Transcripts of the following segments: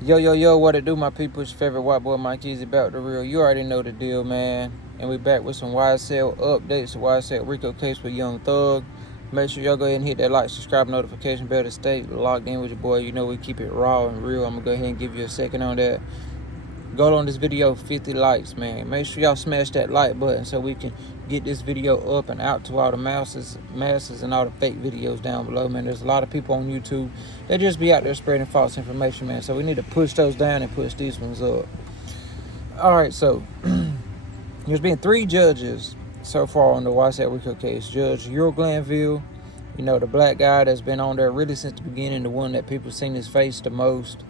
Yo, what it do, my people? It's your favorite white boy, Mike Easy, back the real. You already know the deal, man. And we back with some YSL updates, the YSL RICO case with Young Thug. Make sure y'all go ahead and hit that like, subscribe, notification bell to stay locked in with your boy. You know we keep it raw and real. I'm going to go ahead and give you a second on that. Goal on this video, 50 likes, man. Make sure y'all smash that like button so we can get this video up and out to all the masses and all the fake videos down below, man. There's a lot of people on YouTube that just be out there spreading false information, man. So we need to push those down and push these ones up. All right, so there's been 3 judges so far on the YSL RICO case. Judge Earl Glanville, you know, the black guy that's been on there really since the beginning, the one that people seen his face the most.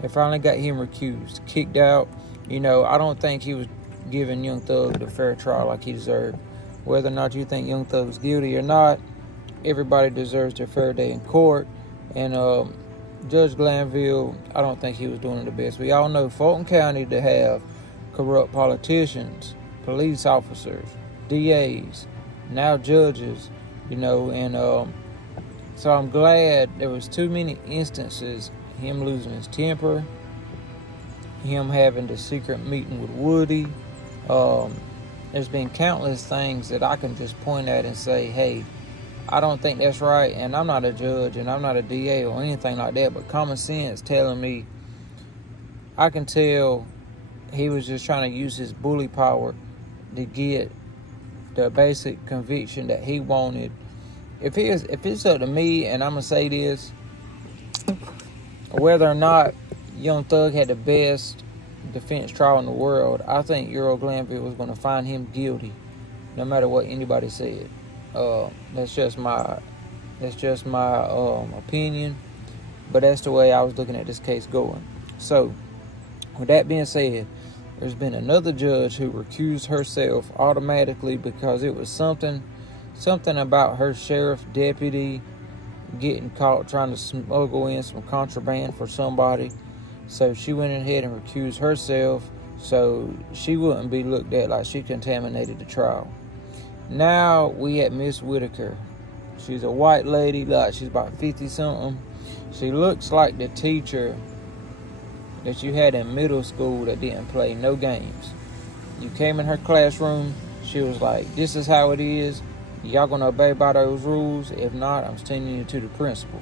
They finally got him recused, kicked out. You know, I don't think he was giving Young Thug the fair trial like he deserved. Whether or not you think Young Thug's guilty or not, everybody deserves their fair day in court. And Judge Glanville, I don't think he was doing the best. We all know Fulton County to have corrupt politicians, police officers, DAs, now judges, you know, and so I'm glad there was too many instances, him losing his temper, him having the secret meeting with Woody. There's been countless things that I can just point at and say, hey, I don't think that's right, and I'm not a judge, and I'm not a DA or anything like that, but common sense telling me, I can tell he was just trying to use his bully power to get the basic conviction that he wanted. If it's up to me, and I'm going to say this, whether or not Young Thug had the best defense trial in the world, I think Earl Glanville was going to find him guilty, no matter what anybody said. That's just my opinion, but that's the way I was looking at this case going. So, with that being said, there's been another judge who recused herself automatically because it was something about her sheriff deputy getting caught trying to smuggle in some contraband for somebody. So she went ahead and recused herself so she wouldn't be looked at like she contaminated the trial. Now we at Miss Whitaker. She's a white lady, like she's about 50-something. She looks like the teacher that you had in middle school that didn't play no games. You came in her classroom, she was like, this is how it is. Y'all gonna obey by those rules? If not, I'm sending you to the principal.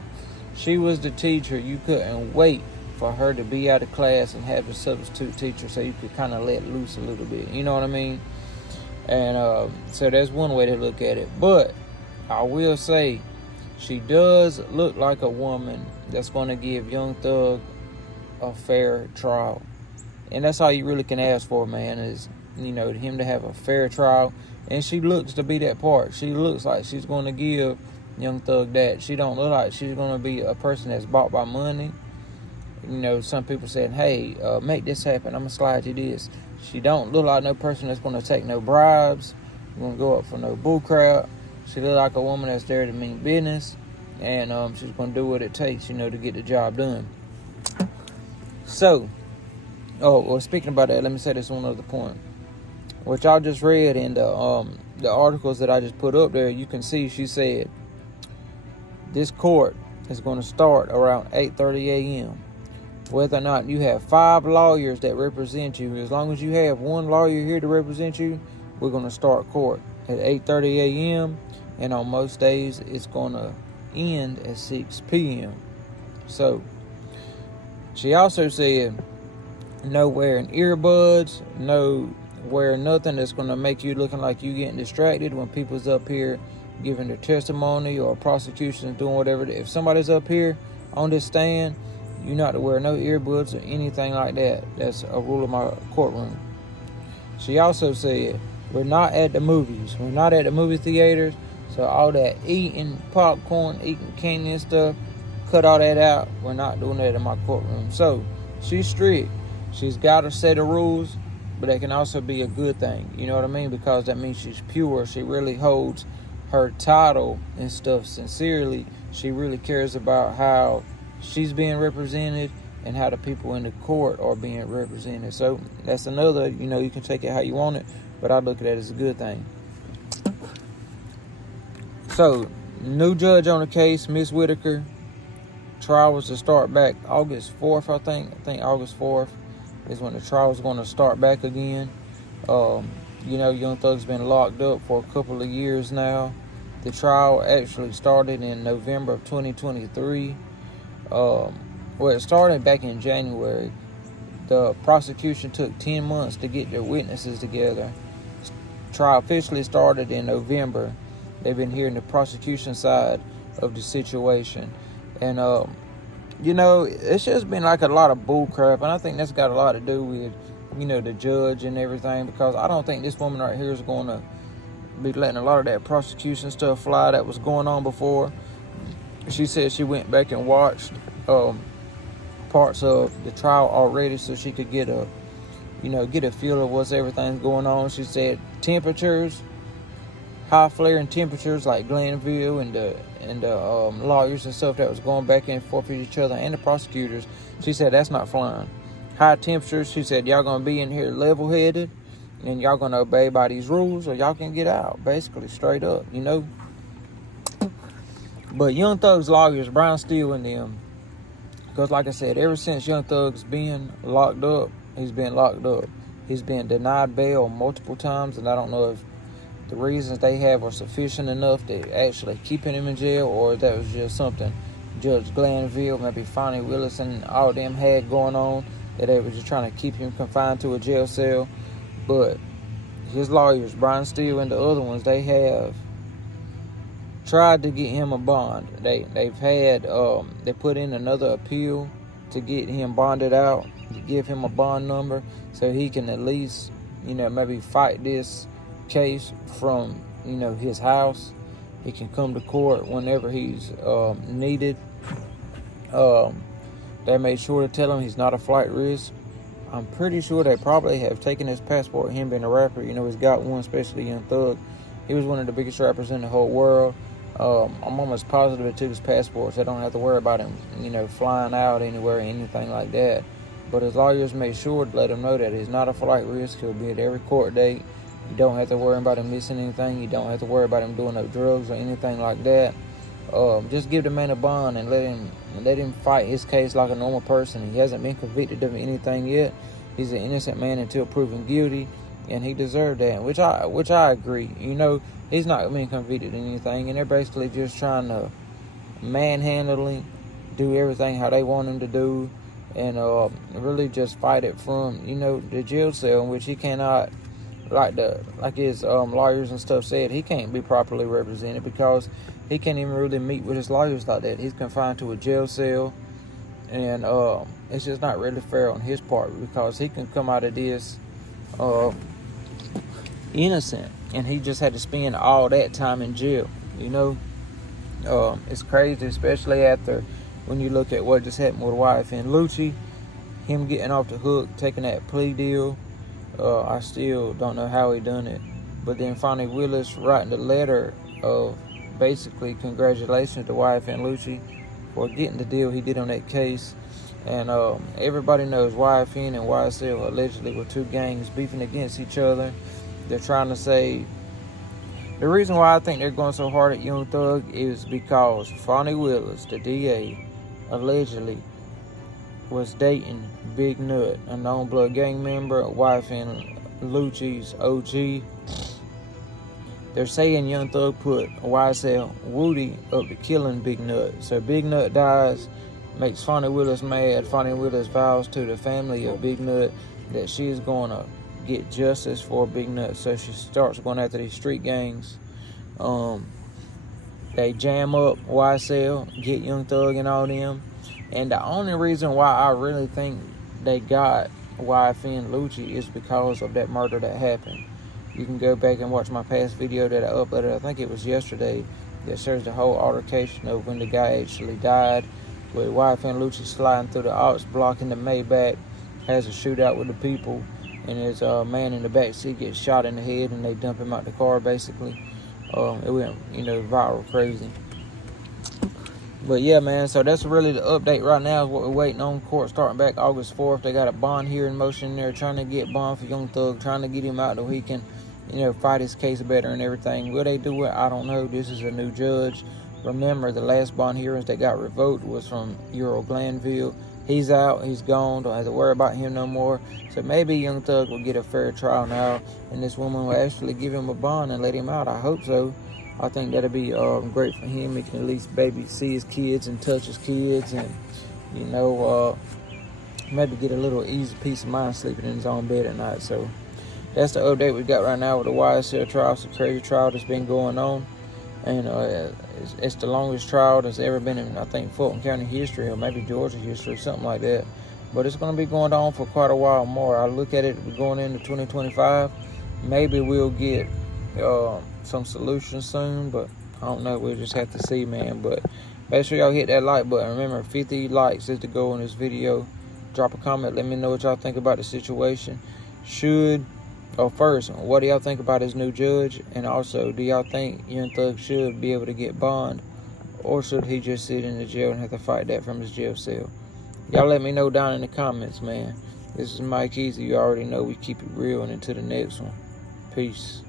She was the teacher. You couldn't wait for her to be out of class and have a substitute teacher so you could kind of let loose a little bit. You know what I mean? And so that's one way to look at it. But I will say, she does look like a woman that's going to give Young Thug a fair trial. And that's all you really can ask for, man, is, you know, him to have a fair trial. And she looks to be that part. She looks like she's going to give Young Thug that. She don't look like she's going to be a person that's bought by money. You know, some people said, hey, make this happen. I'm going to slide you this. She don't look like no person that's going to take no bribes. Going to go up for no bull crap. She look like a woman that's there to mean business. And she's going to do what it takes, you know, to get the job done. So, well, speaking about that, let me say this one other point. What y'all just read in the articles that I just put up there, you can see she said this court is going to start around 8:30 a.m. Whether or not you have 5 lawyers that represent you, as long as you have one lawyer here to represent you, we're going to start court at 8:30 a.m. And on most days, it's going to end at 6 p.m. So, she also said no wearing earbuds, no wear nothing that's going to make you looking like you getting distracted when people's up here giving their testimony or prosecution doing whatever. If somebody's up here on this stand, you're not to wear no earbuds or anything like that. That's a rule of my courtroom. She also said, we're not at the movies. We're not at the movie theaters. So all that eating popcorn, eating candy and stuff, cut all that out. We're not doing that in my courtroom. So she's strict. She's got a set of rules, but that can also be a good thing. You know what I mean? Because that means she's pure. She really holds her title and stuff sincerely. She really cares about how she's being represented and how the people in the court are being represented. So that's another, you know, you can take it how you want it, but I look at it as a good thing. So, new judge on the case, Miss Whitaker. trial was to start back August 4th, I think August 4th is when the trial was going to start back again. You know, Young Thug's been locked up for a couple of years now. The trial actually started in November of 2023. Well, it started back in January. The prosecution took 10 months to get their witnesses together. Trial officially started in November. They've been hearing the prosecution side of the situation. And, you know, it's just been like a lot of bull crap. And I think that's got a lot to do with, you know, the judge and everything. Because I don't think this woman right here is going to be letting a lot of that prosecution stuff fly that was going on before. She said she went back and watched parts of the trial already so she could get a feel of what's everything's going on. She said temperatures, high flaring temperatures like Glanville and the lawyers and stuff that was going back and forth with each other and the prosecutors. She said that's not flying. High temperatures, she said y'all gonna be in here level-headed and y'all gonna obey by these rules or y'all can get out, basically, straight up, you know. But Young Thug's lawyers, Brian Steele and them, because like I said, ever since Young Thug's been locked up, he's been locked up. He's been denied bail multiple times, and I don't know if the reasons they have are sufficient enough to actually keeping him in jail, or if that was just something Judge Glanville, maybe Fonnie Willis, and all of them had going on, that they were just trying to keep him confined to a jail cell. But his lawyers, Brian Steele and the other ones, they have tried to get him a bond. They've had they put in another appeal to get him bonded out, to give him a bond number so he can at least, you know, maybe fight this case from, you know, his house. He can come to court whenever he's needed. They made sure to tell him he's not a flight risk. I'm pretty sure they probably have taken his passport, him being a rapper. You know, he's got one, especially Young Thug. He was one of the biggest rappers in the whole world. I'm almost positive they took his passport, so I don't have to worry about him, you know, flying out anywhere or anything like that. But his lawyers made sure to let him know that he's not a flight risk. He'll be at every court date. You don't have to worry about him missing anything. You don't have to worry about him doing no drugs or anything like that. Just give the man a bond and let him fight his case like a normal person. He hasn't been convicted of anything yet. He's an innocent man until proven guilty, and he deserved that, which I agree. You know, he's not being convicted of anything, and they're basically just trying to manhandle him, do everything how they want him to do, and really just fight it from, you know, the jail cell in which he cannot, like his lawyers and stuff said, he can't be properly represented because he can't even really meet with his lawyers like that. He's confined to a jail cell, and it's just not really fair on his part because he can come out of this innocent, and he just had to spend all that time in jail, you know. It's crazy, especially after when you look at what just happened with YSL Lucci, him getting off the hook, taking that plea deal. I still don't know how he done it. But then Fonnie Willis writing the letter of basically congratulations to YSL Lucci for getting the deal he did on that case. And everybody knows YFN and YSL allegedly were two gangs beefing against each other. They're trying to say, the reason why I think they're going so hard at Young Thug is because Fonnie Willis, the DA, allegedly was dating Big Nut, a known blood gang member, YFN Lucci's OG. They're saying Young Thug put YSL Woody up to killing Big Nut. So Big Nut dies, makes Fonnie Willis mad. Fonnie Willis vows to the family of Big Nut that she is going to get justice for Big Nut. So she starts going after these street gangs. They jam up YSL, get Young Thug and all them. And the only reason why I really think they got YFN Lucci is because of that murder that happened. You can go back and watch my past video that I uploaded, I think it was yesterday, that shows the whole altercation of when the guy actually died, with YFN Lucci sliding through the ops, blocking the Maybach, has a shootout with the people, and there's a man in the back seat gets shot in the head, and they dump him out the car, basically. It went, you know, viral, crazy. But yeah, man, so that's really the update right now is what we're waiting on. Court starting back August 4th. They got a bond hearing motion there, trying to get bond for Young Thug, trying to get him out so he can, you know, fight his case better and everything. Will they do it? I don't know. This is a new judge. Remember, the last bond hearings that got revoked was from Earl Glanville. He's out, he's gone, don't have to worry about him no more. So maybe Young Thug will get a fair trial now, and this woman will actually give him a bond and let him out. I hope so. I think that'll be great for him. He can at least see his kids and touch his kids, and maybe get a little easy peace of mind sleeping in his own bed at night. So that's the update we got right now with the YSL trial. It's a crazy trial that's been going on, and it's the longest trial that's ever been in, I think, Fulton County history, or maybe Georgia history, something like that. But it's going to be going on for quite a while more. I look at it going into 2025. Maybe we'll get some solutions soon, but I don't know. We'll just have to see, man. But make sure y'all hit that like button. Remember, 50 likes is the goal in this video. Drop a comment. Let me know what y'all think about the situation. First, what do y'all think about this new judge? And also, do y'all think Young Thug should be able to get bond, or should he just sit in the jail and have to fight that from his jail cell? Y'all let me know down in the comments, man. This is Mike Easy. You already know we keep it real, and until the next one. Peace.